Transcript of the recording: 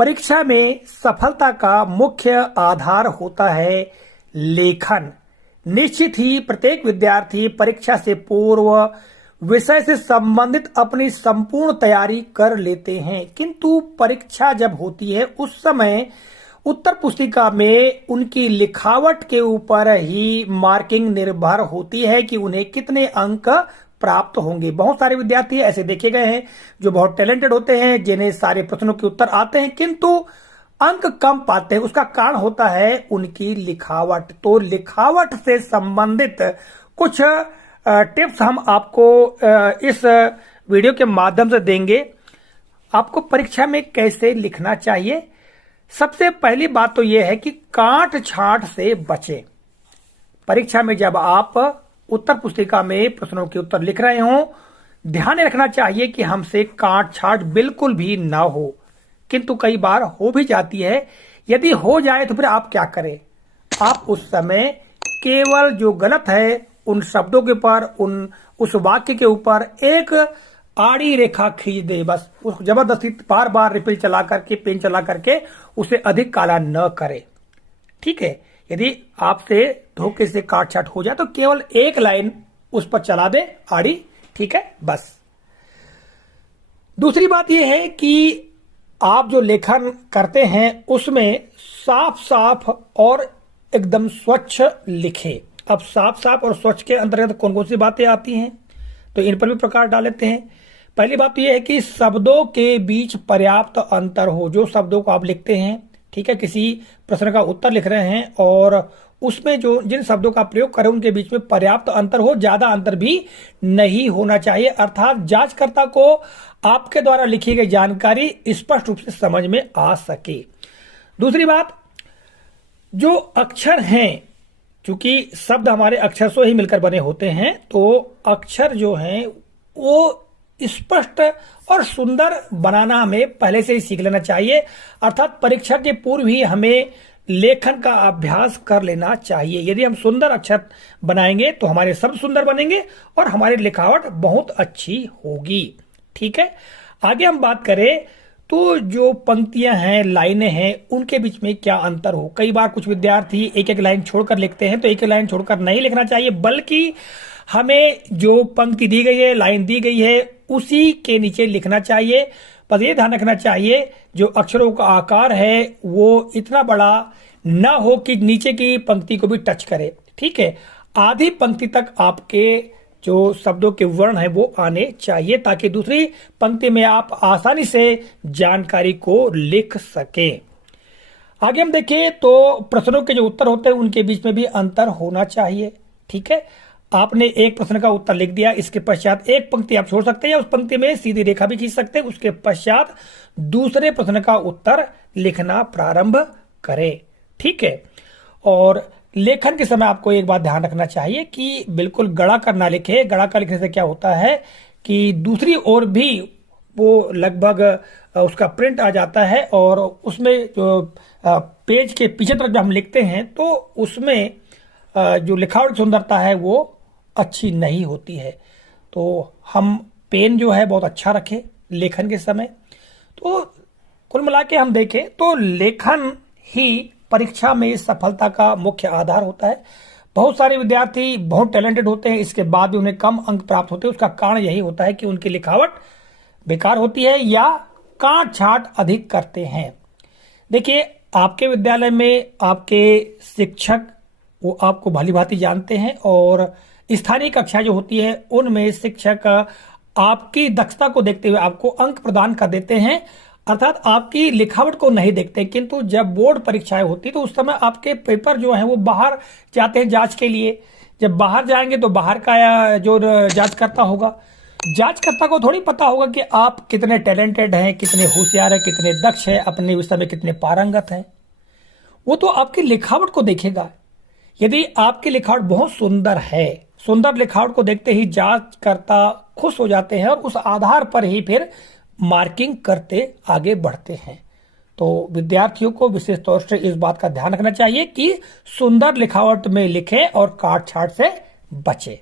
परीक्षा में सफलता का मुख्य आधार होता है लेखन। निश्चित ही प्रत्येक विद्यार्थी परीक्षा से पूर्व विषय से संबंधित अपनी संपूर्ण तैयारी कर लेते हैं, किंतु परीक्षा जब होती है उस समय उत्तर पुस्तिका में उनकी लिखावट के ऊपर ही मार्किंग निर्भर होती है कि उन्हें कितने अंक प्राप्त होंगे। बहुत सारे विद्यार्थी ऐसे देखे गए हैं जो बहुत टैलेंटेड होते हैं, जिन्हें सारे प्रश्नों के उत्तर आते हैं किंतु अंक कम पाते हैं। उसका कारण होता है उनकी लिखावट। तो लिखावट से संबंधित कुछ टिप्स हम आपको इस वीडियो के माध्यम से देंगे। आपको परीक्षा में कैसे लिखना चाहिए। सबसे पहली बात तो यह है कि काट छांट से बचें। परीक्षा में जब आप उत्तर पुस्तिका में प्रश्नों के उत्तर लिख रहे हों, ध्यान रखना चाहिए कि हमसे काट छांट बिल्कुल भी ना हो, किंतु कई बार हो भी जाती है। यदि हो जाए तो फिर आप क्या करें। आप उस समय केवल जो गलत है उन शब्दों के ऊपर, उस वाक्य के ऊपर एक आड़ी रेखा खींच दे, बस। उस जबरदस्ती बार बार रिफिल चला करके, पेन चला करके उसे अधिक काला न करे, ठीक है। यदि आपसे धोखे से काट छाट हो जाए तो केवल एक लाइन उस पर चला दे आड़ी, ठीक है, बस। दूसरी बात यह है कि आप जो लेखन करते हैं उसमें साफ साफ और एकदम स्वच्छ लिखें। अब साफ साफ और स्वच्छ के अंतर्गत कौन कौन सी बातें आती हैं, तो इन पर भी प्रकाश डाल लेते हैं। पहली बात तो यह है कि शब्दों के बीच पर्याप्त अंतर हो। जो शब्दों को आप लिखते हैं, ठीक है, किसी प्रश्न का उत्तर लिख रहे हैं और उसमें जो जिन शब्दों का प्रयोग करें उनके बीच में पर्याप्त अंतर हो, ज्यादा अंतर भी नहीं होना चाहिए, अर्थात जांचकर्ता को आपके द्वारा लिखी गई जानकारी स्पष्ट रूप से समझ में आ सके। दूसरी बात, जो अक्षर हैं, चूंकि शब्द हमारे अक्षर से ही मिलकर बने होते हैं, तो अक्षर जो हैं वो स्पष्ट और सुंदर बनाना हमें पहले से ही सीख लेना चाहिए, अर्थात परीक्षा के पूर्व ही हमें लेखन का अभ्यास कर लेना चाहिए। यदि हम सुंदर अक्षर बनाएंगे तो हमारे शब्द सुंदर बनेंगे और हमारी लिखावट बहुत अच्छी होगी, ठीक है। आगे हम बात करें तो जो पंक्तियां हैं, लाइनें हैं, उनके बीच में क्या अंतर हो। कई बार कुछ विद्यार्थी एक एक लाइन छोड़कर लिखते हैं, तो एक एक लाइन छोड़कर नहीं लिखना चाहिए, बल्कि हमें जो पंक्ति दी गई है, लाइन दी गई है, उसी के नीचे लिखना चाहिए। पर यह ध्यान रखना चाहिए जो अक्षरों का आकार है वो इतना बड़ा ना हो कि नीचे की पंक्ति को भी टच करे, ठीक है। आधी पंक्ति तक आपके जो शब्दों के वर्ण है वो आने चाहिए, ताकि दूसरी पंक्ति में आप आसानी से जानकारी को लिख सकें। आगे हम देखें तो प्रश्नों के जो उत्तर होते हैं उनके बीच में भी अंतर होना चाहिए, ठीक है। आपने एक प्रश्न का उत्तर लिख दिया, इसके पश्चात एक पंक्ति आप छोड़ सकते हैं या उस पंक्ति में सीधी रेखा भी खींच सकते हैं, उसके पश्चात दूसरे प्रश्न का उत्तर लिखना प्रारंभ करें, ठीक है। और लेखन के समय आपको एक बात ध्यान रखना चाहिए कि बिल्कुल गड़ा कर ना लिखे। गड़ा कर लिखने से क्या होता है कि दूसरी ओर भी वो लगभग उसका प्रिंट आ जाता है और उसमें जो पेज के पीछे तरफ जब हम लिखते हैं तो उसमें जो लिखावट सुंदरता है वो अच्छी नहीं होती है। तो हम पेन जो है बहुत अच्छा रखें लेखन के समय। तो कुल मिला के हम देखें तो लेखन ही परीक्षा में सफलता का मुख्य आधार होता है। बहुत सारे विद्यार्थी बहुत टैलेंटेड होते हैं, इसके बाद भी उन्हें कम अंक प्राप्त होते हैं। उसका कारण यही होता है कि उनकी लिखावट बेकार होती है या काट छाट अधिक करते हैं। देखिए, आपके विद्यालय में आपके शिक्षक वो आपको भली भांति जानते हैं और स्थानीय कक्षा जो होती है उनमें शिक्षक आपकी दक्षता को देखते हुए आपको अंक प्रदान कर देते हैं, अर्थात आपकी लिखावट को नहीं देखते। किंतु जब बोर्ड परीक्षाएं होती तो उस समय आपके पेपर जो हैं वो बाहर जाते हैं जांच के लिए। जब बाहर जाएंगे तो बाहर का जो जांचकर्ता होगा, जांचकर्ता को थोड़ी पता होगा कि आप कितने टैलेंटेड हैं, कितने होशियार हैं, कितने दक्ष हैं, अपने उस समय कितने पारंगत हैं। वो तो आपकी लिखावट को देखेगा। यदि आपकी लिखावट बहुत सुंदर है, सुंदर लिखावट को देखते ही जांचकर्ता खुश हो जाते हैं और उस आधार पर ही फिर मार्किंग करते आगे बढ़ते हैं। तो विद्यार्थियों को विशेष तौर से इस बात का ध्यान रखना चाहिए कि सुंदर लिखावट में लिखें और काट छाट से बचें।